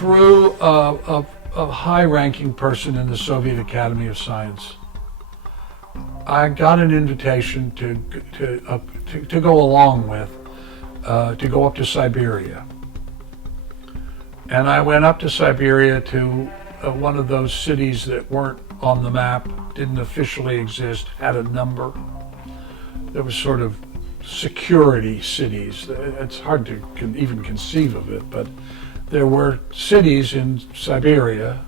through a high-ranking person in the Soviet Academy of Science. I got an invitation to go along with, to go up to Siberia. And I went up to Siberia to one of those cities that weren't on the map, didn't officially exist, had a number. There was sort of security cities. It's hard to even conceive of it, but there were cities in Siberia,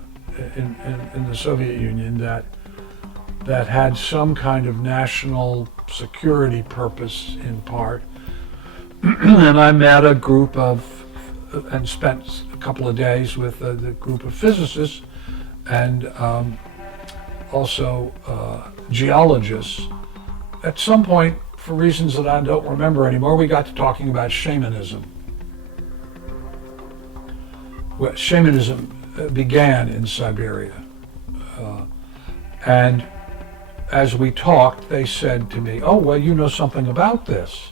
in the Soviet Union, that had some kind of national security purpose in part. And I met a group and spent a couple of days with the group of physicists and also geologists. At some point, for reasons that I don't remember anymore, we got to talking about shamanism. Well, shamanism began in Siberia. And as we talked, they said to me, "Oh, well, you know something about this."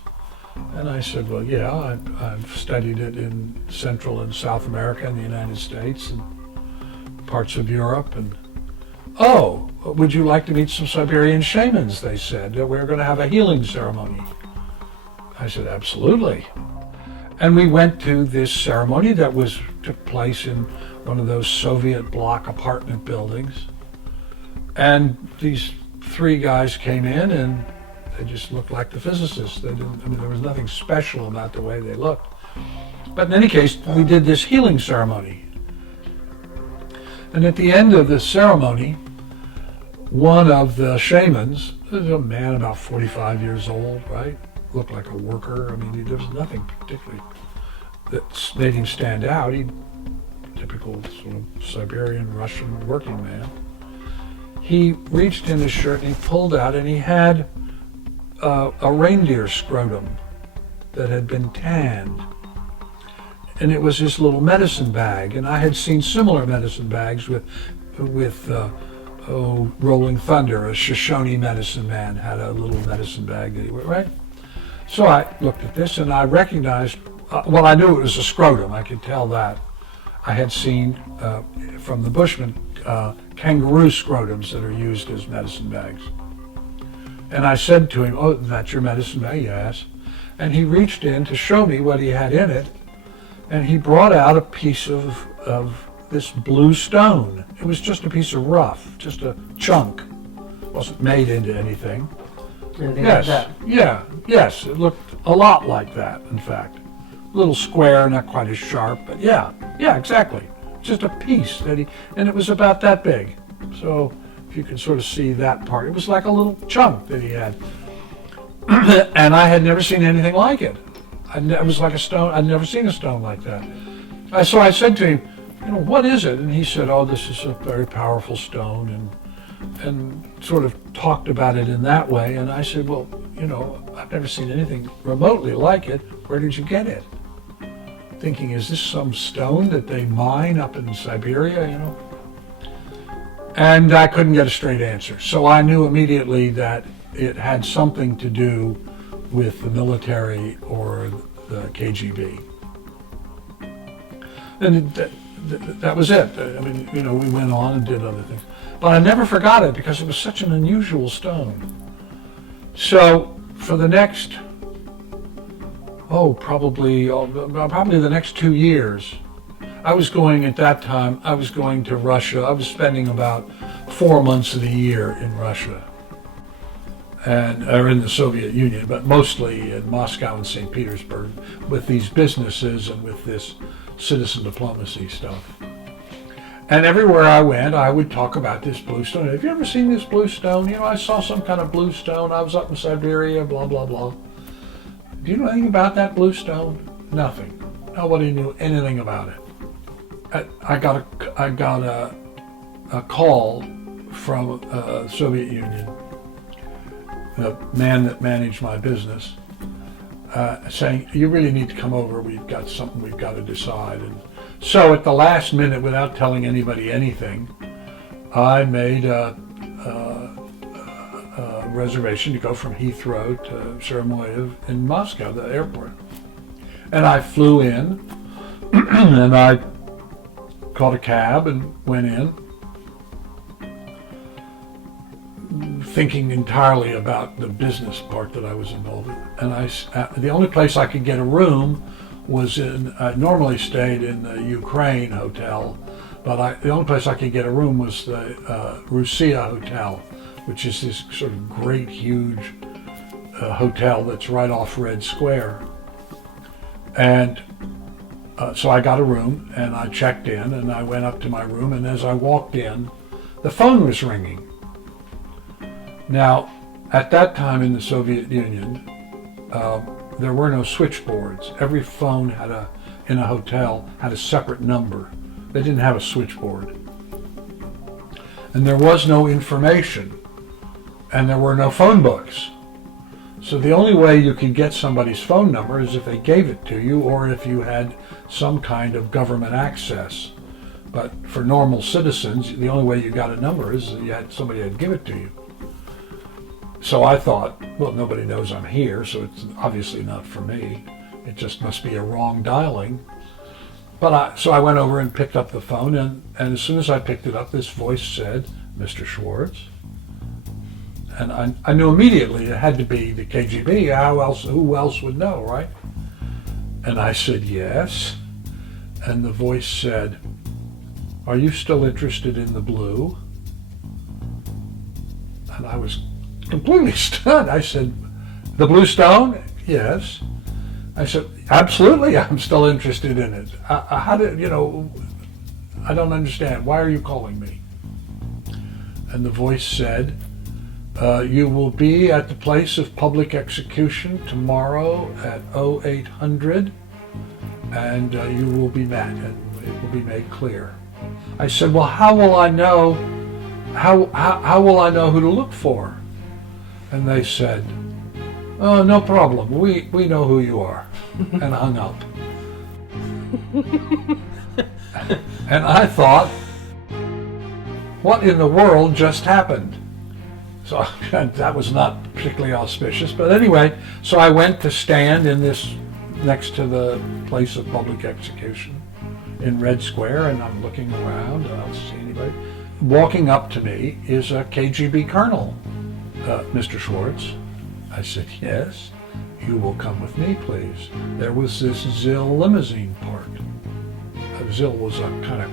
And I said, "Well, yeah, I've studied it in Central and South America and the United States and parts of Europe. And oh, would you like to meet some Siberian shamans?" They said, "We're going to have a healing ceremony." I said, "Absolutely." And we went to this ceremony that took place in one of those Soviet bloc apartment buildings. And these three guys came in and they just looked like the physicists. There was nothing special about the way they looked. But in any case, we did this healing ceremony. And at the end of the ceremony, one of the shamans, was a man about 45 years old, right? Looked like a worker. There was nothing particularly that made him stand out. Typical sort of Siberian Russian working man. He reached in his shirt and he pulled out, and he had a reindeer scrotum that had been tanned. And it was his little medicine bag. And I had seen similar medicine bags with Rolling Thunder, a Shoshone medicine man had a little medicine bag that he wore, right? So I looked at this and I recognized, I knew it was a scrotum, I could tell that. I had seen from the Bushmen kangaroo scrotums that are used as medicine bags. And I said to him, "Oh, that's your medicine bag?" "Yes." And he reached in to show me what he had in it, and he brought out a piece of this blue stone. It was just a piece of rough, just a chunk. It wasn't made into anything. Yes, like yes, it looked a lot like that, in fact. A little square, not quite as sharp, but yeah, exactly. Just a piece and it was about that big. So if you can sort of see that part, it was like a little chunk that he had. And I had never seen anything like it. It was like a stone. I'd never seen a stone like that. So I said to him, "What is it?" And he said, "Oh, this is a very powerful stone," and sort of talked about it in that way. And I said, "Well, I've never seen anything remotely like it. Where did you get it?" Thinking, is this some stone that they mine up in Siberia, And I couldn't get a straight answer. So I knew immediately that it had something to do with the military or the KGB. And that was it. We went on and did other things. But I never forgot it because it was such an unusual stone. So for the next, probably the next 2 years, I was going to Russia. I was spending about 4 months of the year in Russia, or in the Soviet Union, but mostly in Moscow and St. Petersburg with these businesses and with this citizen diplomacy stuff. And everywhere I went, I would talk about this blue stone. "Have you ever seen this blue stone? I saw some kind of blue stone. I was up in Siberia, blah, blah, blah." "Do you know anything about that blue stone?" Nothing. Nobody knew anything about it. I got a call from the Soviet Union, the man that managed my business, saying, "You really need to come over. We've got something we've got to decide." And so at the last minute, without telling anybody anything, I made a reservation to go from Heathrow to Sheremetyevo in Moscow, the airport. And I flew in, and I caught a cab and went in, thinking entirely about the business part that I was involved in. And the only place I could get a room was I normally stayed in the Ukraine hotel, but the only place I could get a room was the Russia Hotel, which is this sort of great, huge hotel that's right off Red Square. And so I got a room and I checked in and I went up to my room, and as I walked in, the phone was ringing. Now, at that time in the Soviet Union, there were no switchboards. Every phone in a hotel had a separate number. They didn't have a switchboard. And there was no information, and there were no phone books. So the only way you could get somebody's phone number is if they gave it to you, or if you had some kind of government access. But for normal citizens, the only way you got a number is you had somebody that'd give it to you. So I thought, well, nobody knows I'm here, so it's obviously not for me. It just must be a wrong dialing. So I went over and picked up the phone, and as soon as I picked it up, this voice said, "Mr. Schwartz." And I knew immediately it had to be the KGB. Who else would know, right? And I said, "Yes." And the voice said, "Are you still interested in the blue?" And I was completely stunned. I said, "The blue stone?" "Yes." I said, "Absolutely, I'm still interested in it. I don't understand. Why are you calling me?" And the voice said, "You will be at the place of public execution tomorrow at 0800, and you will be met, and it will be made clear." I said, "Well, how will I know? How will I know who to look for?" And they said, "Oh, no problem. We know who you are," and hung up. And I thought, what in the world just happened? So that was not particularly auspicious. But anyway, so I went to stand next to the place of public execution in Red Square, and I'm looking around, and I don't see anybody. Walking up to me is a KGB colonel. "Mr. Schwartz?" I said, "Yes." "You will come with me, please." There was this Zill limousine parked. Zill was a kind of,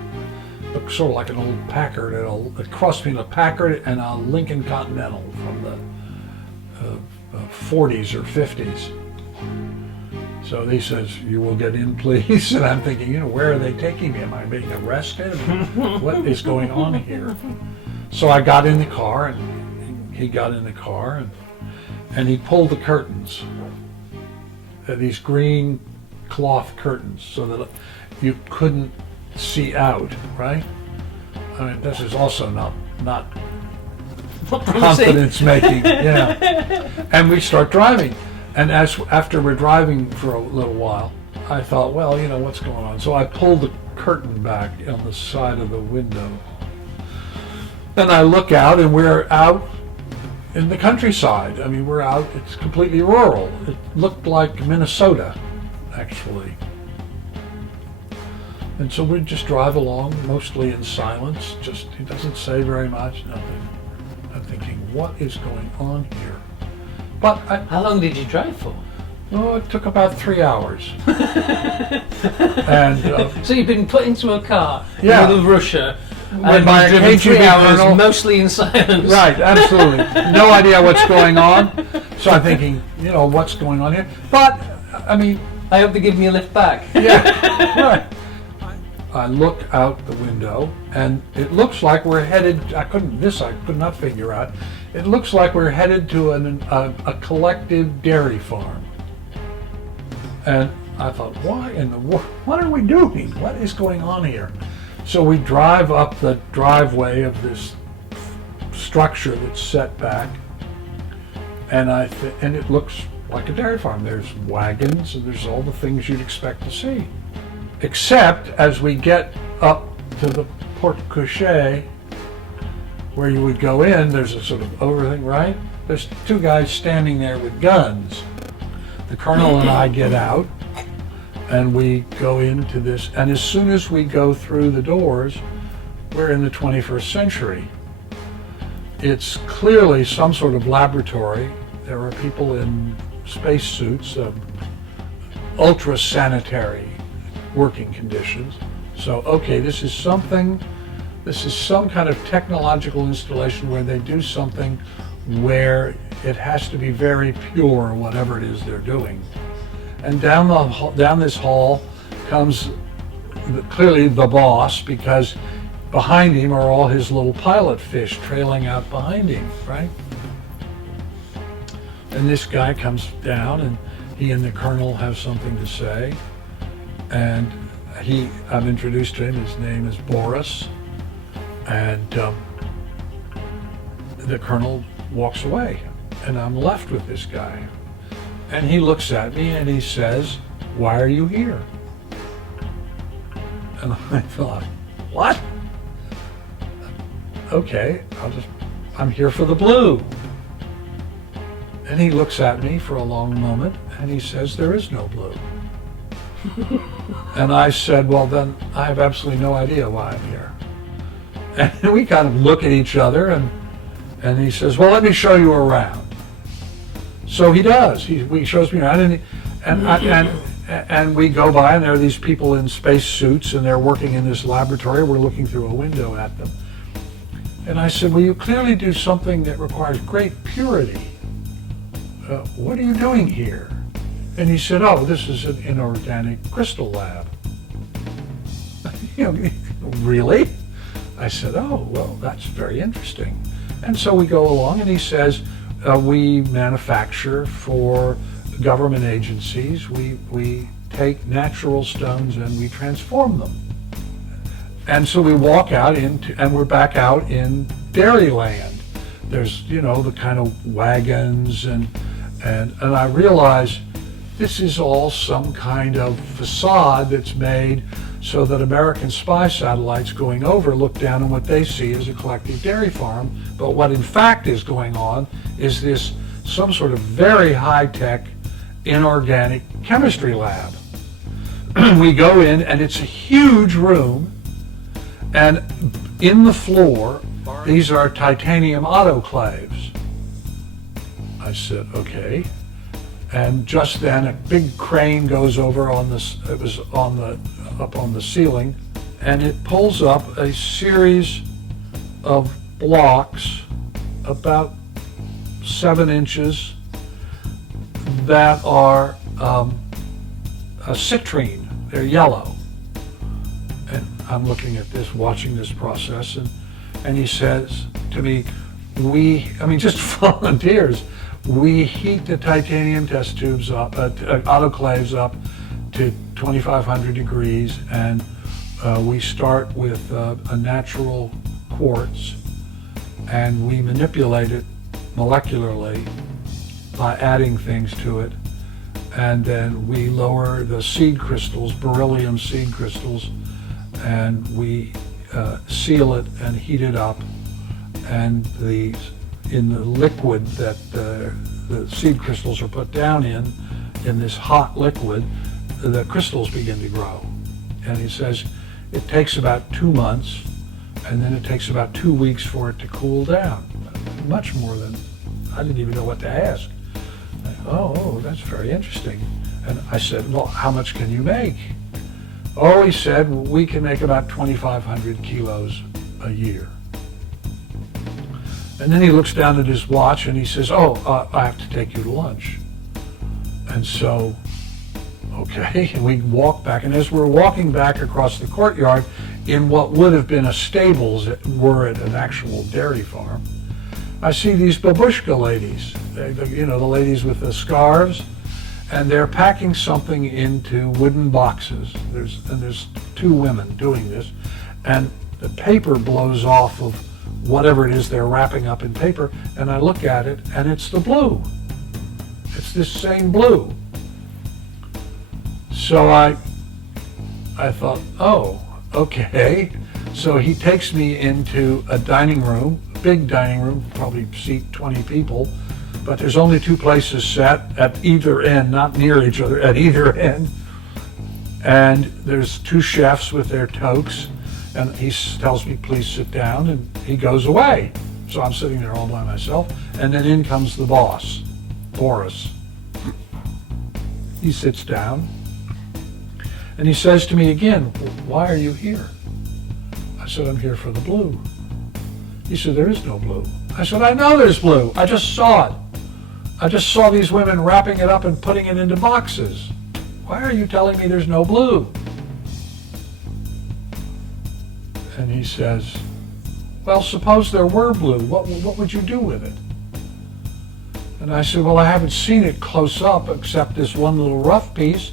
looked sort of like an old Packard, a cross between a Packard and a Lincoln Continental from the 40s or 50s. So he says, "You will get in, please." And I'm thinking, where are they taking me? Am I being arrested? What is going on here? So I got in the car, and he got in the car, and he pulled the curtains, these green cloth curtains, so that you couldn't see out, right? I mean, this is also not confidence making. Yeah. And we start driving, and after we're driving for a little while, I thought, well, what's going on? So I pulled the curtain back on the side of the window. Then I look out, and we're out in the countryside. I mean, we're out, it's completely rural. It looked like Minnesota, actually. And so we just drive along, mostly in silence. He doesn't say very much, nothing. I'm thinking, what is going on here? But how long did you drive for? Oh, it took about 3 hours. And so you've been put into a car in the Yeah. middle of Russia, When by a driven 3 KGB hours, colonel- mostly in silence. Right, absolutely. No idea what's going on. So I'm thinking, what's going on here? But, I mean, I hope they give me a lift back. yeah, right. I look out the window, and it looks like we're headed, I could not figure out. It looks like we're headed to a collective dairy farm. And I thought, why in the world, what are we doing? What is going on here? So we drive up the driveway of this structure that's set back, and it looks like a dairy farm. There's wagons, and there's all the things you'd expect to see. Except as we get up to the porte cochere, where you would go in, there's a sort of overthing, right? There's two guys standing there with guns. The colonel and I get out, And we go into this, and as soon as we go through the doors, we're in the 21st century. It's clearly some sort of laboratory. There are people in spacesuits, ultra sanitary working conditions. So, okay, this is some kind of technological installation where they do something where it has to be very pure, whatever it is they're doing. And down this hall comes clearly the boss, because behind him are all his little pilot fish trailing out behind him, right? And this guy comes down, and he and the colonel have something to say. And I'm introduced to him, his name is Boris. And the colonel walks away, and I'm left with this guy. And he looks at me and he says, "Why are you here?" And I thought, what? Okay, I'm here for the blue. And he looks at me for a long moment and he says, "There is no blue." And I said, "Well, then I have absolutely no idea why I'm here." And we kind of look at each other, and he says, "Well, let me show you around." So he does. He shows me around, and we go by, and there are these people in space suits, and they're working in this laboratory. We're looking through a window at them. And I said, "Well, you clearly do something that requires great purity. What are you doing here?" And he said, "Oh, this is an inorganic crystal lab." Really? I said, "Oh, well, that's very interesting." And so we go along, and he says, "We manufacture for government agencies. We take natural stones and we transform them." And so we walk out and we're back out in Dairyland. There's, the kind of wagons, and I realize this is all some kind of facade that's made so that American spy satellites going over look down on what they see as a collective dairy farm. But what in fact is going on is this some sort of very high-tech inorganic chemistry lab. We go in, and it's a huge room, and in the floor, these are titanium autoclaves. I said, "Okay." And just then a big crane goes over on this, it was up on the ceiling, and it pulls up a series of blocks about 7 inches that are a citrine. They're yellow. And I'm looking at this, watching this process, and he says to me, just volunteers, we heat the titanium test tubes up, autoclaves up to 2,500 degrees, and we start with a natural quartz, and we manipulate it molecularly by adding things to it, and then we lower the seed crystals, beryllium seed crystals, and we seal it and heat it up, and in the liquid that the seed crystals are put down in this hot liquid, the crystals begin to grow. And he says it takes about 2 months, and then it takes about 2 weeks for it to cool down. Much more than, I didn't even know what to ask. Oh, that's very interesting. And I said, "Well, how much can you make?" Oh, he said, "We can make about 2,500 kilos a year." And then he looks down at his watch and he says, I have to take you to lunch. And so, okay, and we walk back, and as we're walking back across the courtyard in what would have been a stables were it an actual dairy farm, I see these babushka ladies, the ladies with the scarves, and they're packing something into wooden boxes. There's 2 women doing this, and the paper blows off of whatever it is they're wrapping up in paper, and I look at it, and it's the blue. It's this same blue. So I thought, oh, okay. So he takes me into a dining room, big dining room, probably seat 20 people, but there's only 2 places set at either end, not near each other, at either end. And there's two chefs with their toques, and he tells me, please sit down, and he goes away. So I'm sitting there all by myself, and then in comes the boss, Boris. He sits down, and he says to me again, why are you here? I said, I'm here for the blue. He said, there is no blue. I said, I know there's blue. I just saw it. I just saw these women wrapping it up and putting it into boxes. Why are you telling me there's no blue? And he says, well, suppose there were blue. What would you do with it? And I said, well, I haven't seen it close up except this one little rough piece,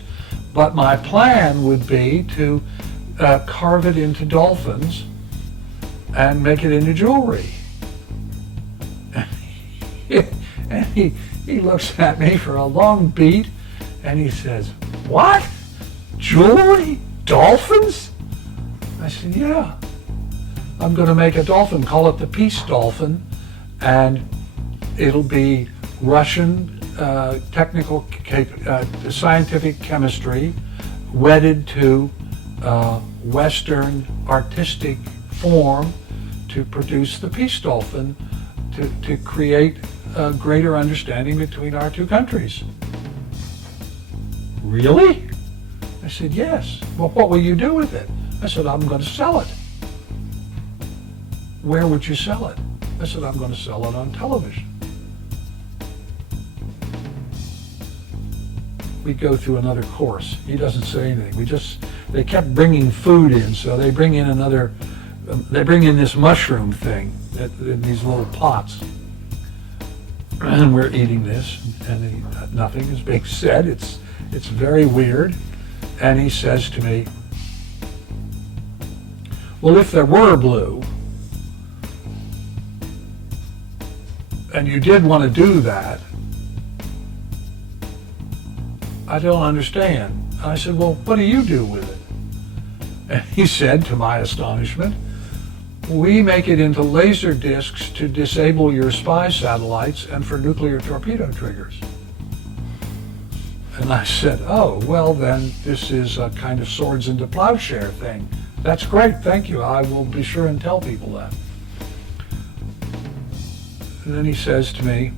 but my plan would be to carve it into dolphins and make it into jewelry. And he looks at me for a long beat, and he says, what? Jewelry? Dolphins? I said, yeah. I'm going to make a dolphin, call it the Peace Dolphin, and it'll be Russian scientific chemistry wedded to Western artistic form to produce the Peace Dolphin, to create a greater understanding between our two countries. Really? I said, yes. Well, what will you do with it? I said, I'm going to sell it. Where would you sell it? I said, I'm going to sell it on television. We go through another course. He doesn't say anything. They kept bringing food in, so they bring in this mushroom thing in these little pots. And we're eating this, and nothing is being said. It's very weird. And he says to me, well, if there were blue, and you did want to do that, I don't understand. And I said, well, what do you do with it? And he said, to my astonishment, we make it into laser discs to disable your spy satellites and for nuclear torpedo triggers. And I said, oh, well then this is a kind of swords into plowshare thing. That's great, thank you. I will be sure and tell people that. And then he says to me,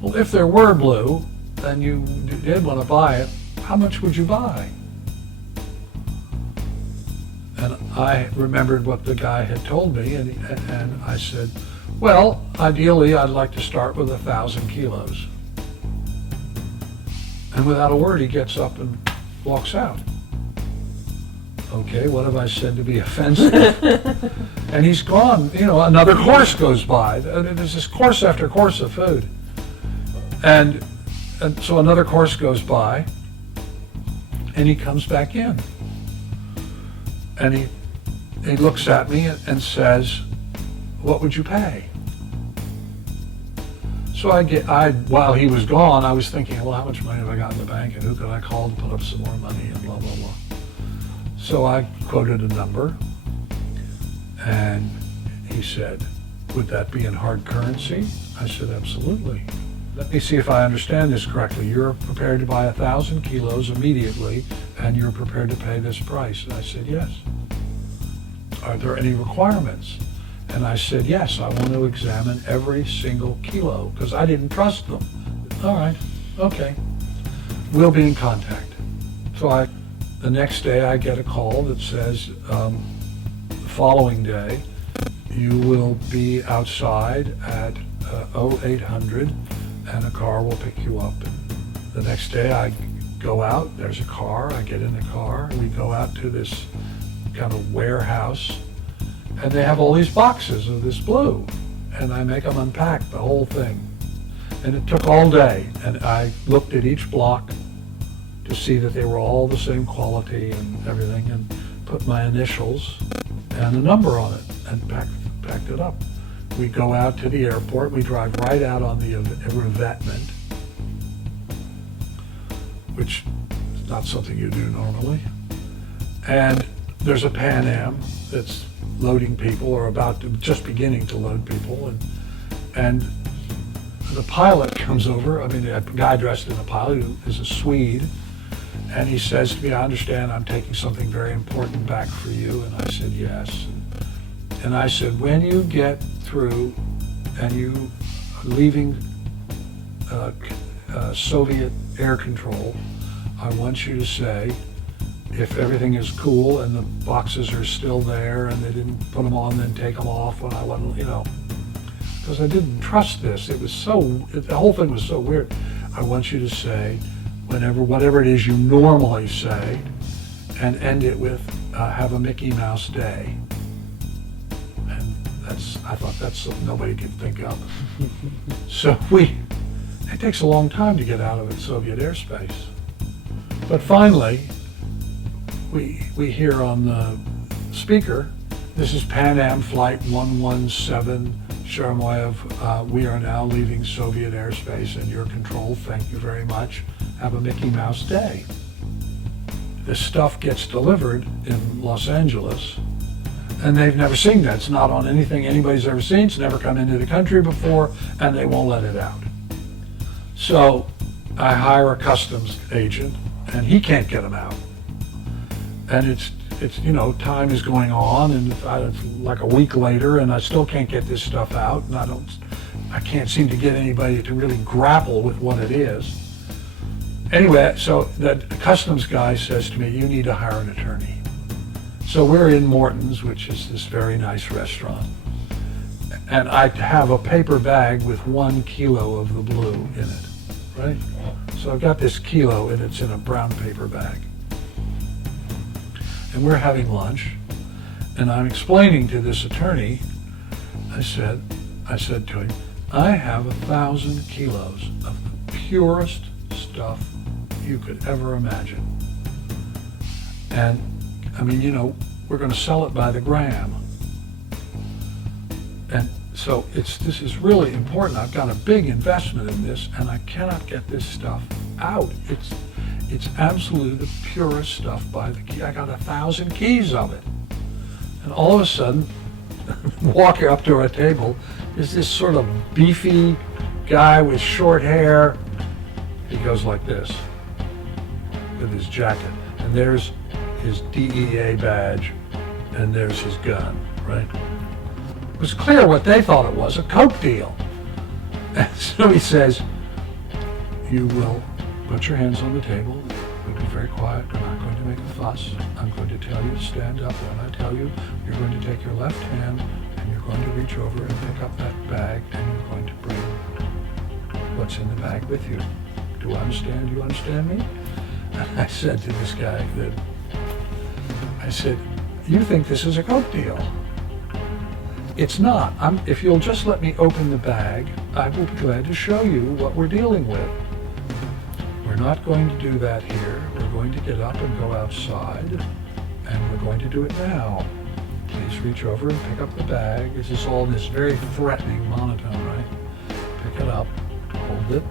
well, if there were blue and you did want to buy it, how much would you buy? And I remembered what the guy had told me, and I said, well, ideally I'd like to start with 1,000 kilos. And without a word, he gets up and walks out. Okay, what have I said to be offensive? And he's gone. Another course goes by. There's this course after course of food. And so another course goes by, and he comes back in. And he looks at me and says, what would you pay? So while he was gone, I was thinking, well, how much money have I got in the bank, and who could I call to put up some more money, and blah, blah, blah. So I quoted a number, and he said, would that be in hard currency? I said, absolutely. Let me see if I understand this correctly. You're prepared to buy 1,000 kilos immediately, and you're prepared to pay this price. And I said, yes. Are there any requirements? And I said, yes, I want to examine every single kilo, because I didn't trust them. All right, okay. We'll be in contact. So the next day I get a call that says, the following day, you will be outside at 0800, and a car will pick you up. And the next day I go out, there's a car, I get in the car, we go out to this kind of warehouse, and they have all these boxes of this blue, and I make them unpack the whole thing. And it took all day, and I looked at each block to see that they were all the same quality and everything, and put my initials and a number on it, and packed it up. We go out to the airport, we drive right out on the revetment, which is not something you do normally. And there's a Pan Am that's loading people, or just beginning to load people, and the pilot comes over. I mean, a guy dressed in a pilot who is a Swede, And he says to me, I understand I'm taking something very important back for you. And I said, yes. And I said, when you get through and you are leaving Soviet air control, I want you to say, if everything is cool and the boxes are still there and they didn't put them on, then take them off when I wasn't, because I didn't trust this. It was the whole thing was so weird. I want you to say, whatever it is you normally say, and end it with, have a Mickey Mouse day. And I thought that's something nobody can think of. So it takes a long time to get out of Soviet airspace. But finally, we hear on the speaker, this is Pan Am Flight 117, Sheremetyev. We are now leaving Soviet airspace in your control. Thank you very much. Have a Mickey Mouse day. This stuff gets delivered in Los Angeles, and they've never seen that. It's not on anything anybody's ever seen. It's never come into the country before, and they won't let it out. So I hire a customs agent, and he can't get them out. And it's time is going on, and it's like a week later, and I still can't get this stuff out, and I can't seem to get anybody to really grapple with what it is. Anyway, so the customs guy says to me, you need to hire an attorney. So we're in Morton's, which is this very nice restaurant, and I have a paper bag with 1 kilo of the blue in it, right? So I've got this kilo, and it's in a brown paper bag. And we're having lunch, and I'm explaining to this attorney, I said to him, I have 1,000 kilos of the purest stuff you could ever imagine. And we're going to sell it by the gram. And so this is really important. I've got a big investment in this, and I cannot get this stuff out. It's absolutely the purest stuff by the key. I got 1,000 keys of it. And all of a sudden, walking up to our table is this sort of beefy guy with short hair. He goes like this with his jacket. And there's his DEA badge, and there's his gun, right? It was clear what they thought it was, a coke deal. And so he says, you will put your hands on the table. We'll be very quiet. We're not going to make a fuss. I'm going to tell you to stand up. When I tell you, you're going to take your left hand and you're going to reach over and pick up that bag, and you're going to bring what's in the bag with you. Do I understand? You understand me? And I said to this guy you think this is a coke deal? It's not. If you'll just let me open the bag, I will be glad to show you what we're dealing with. We're not going to do that here. We're going to get up and go outside, and we're going to do it now. Please reach over and pick up the bag. This is all in this very threatening monotone, right? Pick it up, hold it.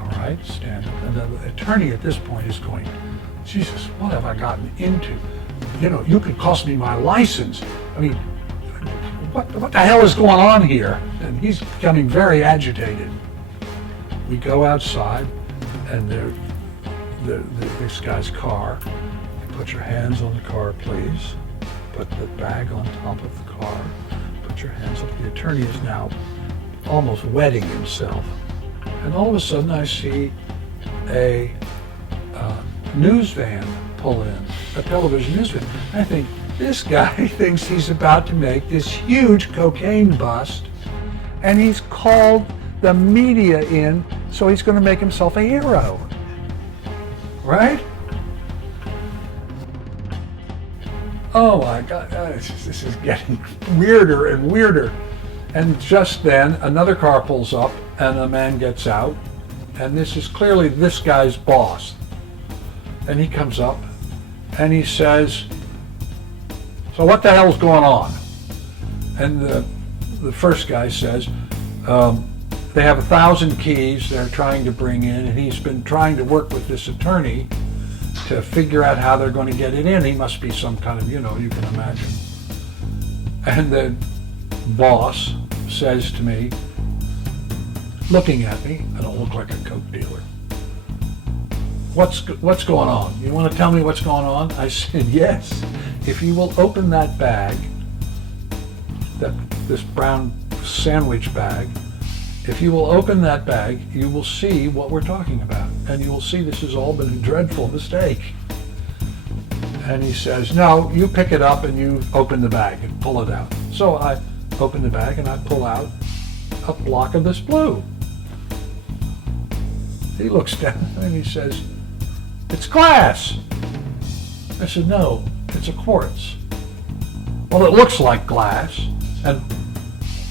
All right, stand up. And the attorney at this point is going, Jesus, what have I gotten into? You could cost me my license. I mean, what the hell is going on here? And he's becoming very agitated. We go outside, and this guy's car. You put your hands on the car, please. Put the bag on top of the car. Put your hands up. The attorney is now almost wetting himself. And all of a sudden I see a news van pull in, a television news van. I think, this guy thinks he's about to make this huge cocaine bust, and he's called the media in, so he's going to make himself a hero. Right? Oh my God, this is getting weirder and weirder. And just then, another car pulls up, and a man gets out, and this is clearly this guy's boss. And he comes up, and he says, so what the hell's going on? And the first guy says, they have 1,000 keys they're trying to bring in, and he's been trying to work with this attorney to figure out how they're going to get it in. He must be some kind of, you can imagine. And the boss says to me, looking at me, I don't look like a coke dealer. what's going on? You want to tell me what's going on? I said, yes. If you will open that bag, this brown sandwich bag, if you will open that bag, you will see what we're talking about. And you will see this has all been a dreadful mistake. And he says, no, you pick it up and you open the bag and pull it out. So I open the bag and I pull out a block of this blue. He looks down and he says, it's glass. I said, no, it's a quartz. Well, it looks like glass. And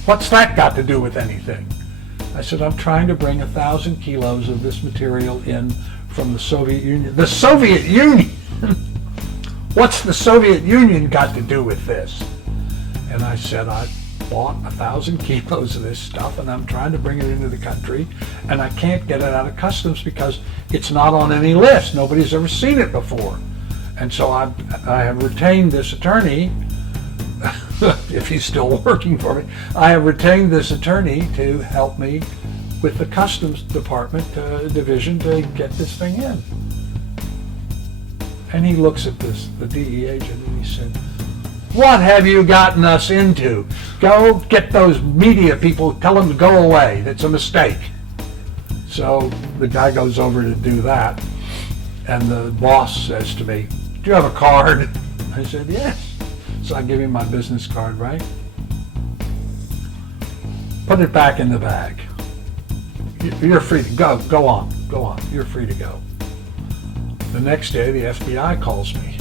what's that got to do with anything? I said, I'm trying to bring 1,000 kilos of this material in from the Soviet Union. The Soviet Union! What's the Soviet Union got to do with this? And I said, I bought 1,000 kilos of this stuff and I'm trying to bring it into the country and I can't get it out of customs because it's not on any list. Nobody's ever seen it before. And so I have retained this attorney, if he's still working for me, I have retained this attorney to help me with the Customs Department division to get this thing in. And he looks at this, the DE agent, and he said, what have you gotten us into? Go get those media people, tell them to go away. That's a mistake. So the guy goes over to do that, and the boss says to me, do you have a card? I said, yes. So I give him my business card, right? Put it back in the bag. You're free to go. Go on. You're free to go. The next day, the FBI calls me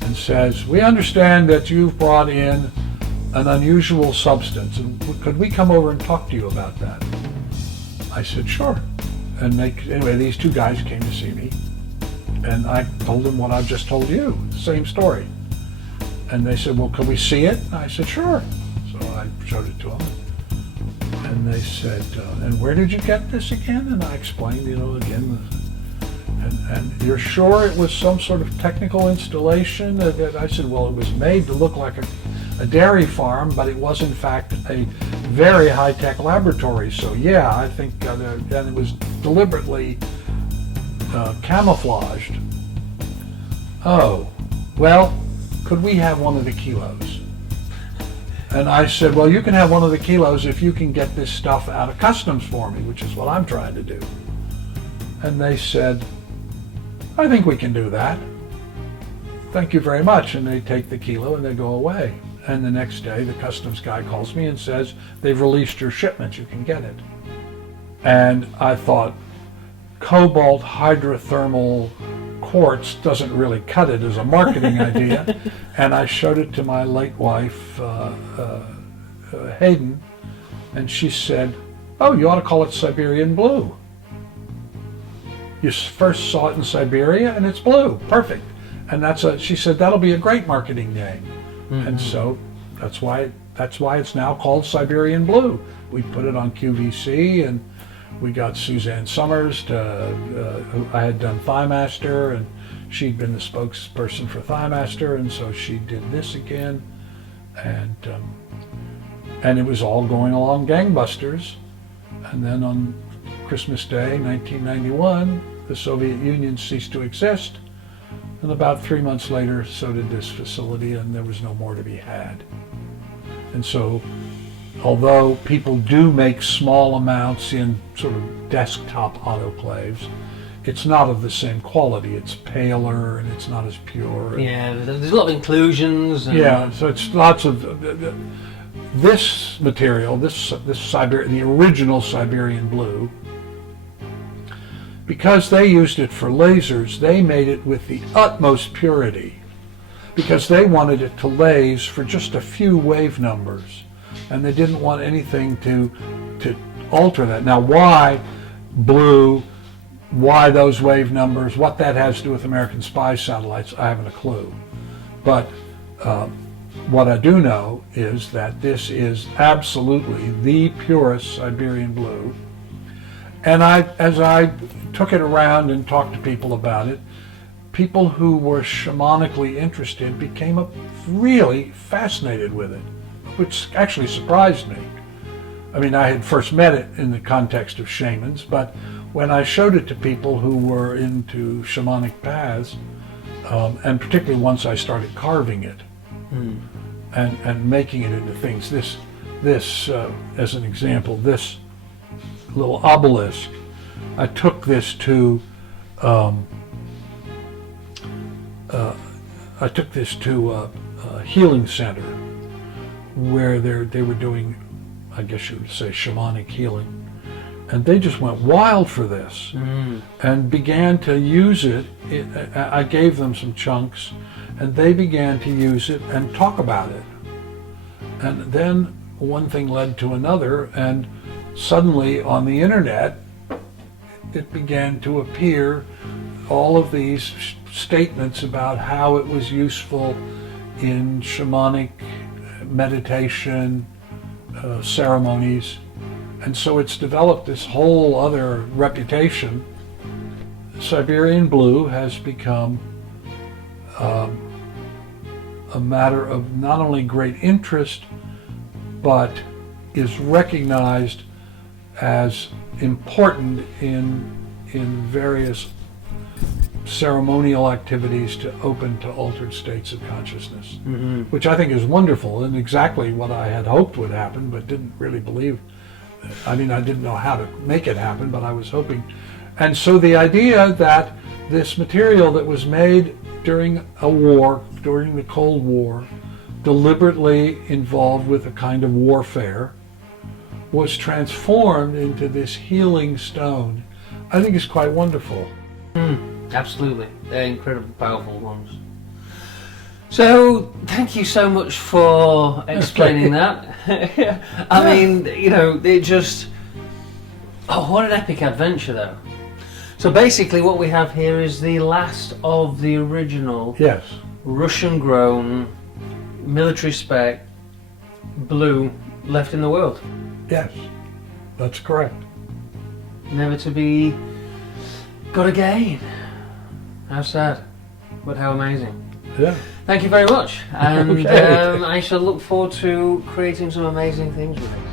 and says, we understand that you've brought in an unusual substance. And could we come over and talk to you about that? I said, sure. And anyway, these two guys came to see me. And I told them what I've just told you, same story. And they said, well, can we see it? And I said, sure. So I showed it to them. And they said, and where did you get this again? And I explained, again, and you're sure it was some sort of technical installation? I said, well, it was made to look like a dairy farm, but it was in fact a very high-tech laboratory. So yeah, I think, and it was deliberately camouflaged. Oh, well, could we have one of the kilos? And I said, well, you can have one of the kilos if you can get this stuff out of customs for me, which is what I'm trying to do. And they said, I think we can do that. Thank you very much. And they take the kilo and they go away. And the next day, the customs guy calls me and says, they've released your shipment, you can get it. And I thought, cobalt hydrothermal quartz doesn't really cut it as a marketing idea. And I showed it to my late wife, Hayden, and she said, oh, you ought to call it Siberian Blue. You first saw it in Siberia and it's blue, perfect. And she said, that'll be a great marketing name. Mm-hmm. And so that's why it's now called Siberian Blue. We put it on QVC and we got Suzanne Summers who I had done Thighmaster, and she'd been the spokesperson for Thighmaster, and so she did this again, and it was all going along gangbusters. And then on Christmas Day, 1991, the Soviet Union ceased to exist, and about 3 months later, so did this facility, and there was no more to be had. And so, although people do make small amounts in sort of desktop autoclaves, it's not of the same quality. It's paler and it's not as pure. Yeah, there's a lot of inclusions. Yeah, so it's lots of this material, the original Siberian Blue. Because they used it for lasers, they made it with the utmost purity, because they wanted it to laze for just a few wave numbers. And they didn't want anything to alter that. Now, why blue, why those wave numbers, what that has to do with American spy satellites, I haven't a clue. But what I do know is that this is absolutely the purest Siberian Blue. And as I took it around and talked to people about it, people who were shamanically interested became really fascinated with it, which actually surprised me. I mean, I had first met it in the context of shamans, but when I showed it to people who were into shamanic paths, and particularly once I started carving it and making it into things, this as an example, this little obelisk, I took this to a healing center where they were doing, I guess you would say, shamanic healing. And they just went wild for this and began to use it. I gave them some chunks and they began to use it and talk about it. And then one thing led to another, and suddenly on the internet it began to appear all of these statements about how it was useful in shamanic meditation, ceremonies. And so it's developed this whole other reputation. Siberian Blue has become a matter of not only great interest, but is recognized as important in various ceremonial activities to open to altered states of consciousness, which I think is wonderful and exactly what I had hoped would happen, but didn't really believe. I mean, I didn't know how to make it happen, but I was hoping. And so the idea that this material that was made during a war, during the Cold War, deliberately involved with a kind of warfare, was transformed into this healing stone, I think is quite wonderful. Absolutely. They're incredibly powerful ones. So, thank you so much for explaining that. I mean, you know, it just... Oh, what an epic adventure, though. So basically what we have here is the last of the original Russian-grown, military-spec blue left in the world. Yes, that's correct. Never to be got again. How sad, but how amazing. Yeah. Thank you very much, and Okay. I shall look forward to creating some amazing things with it.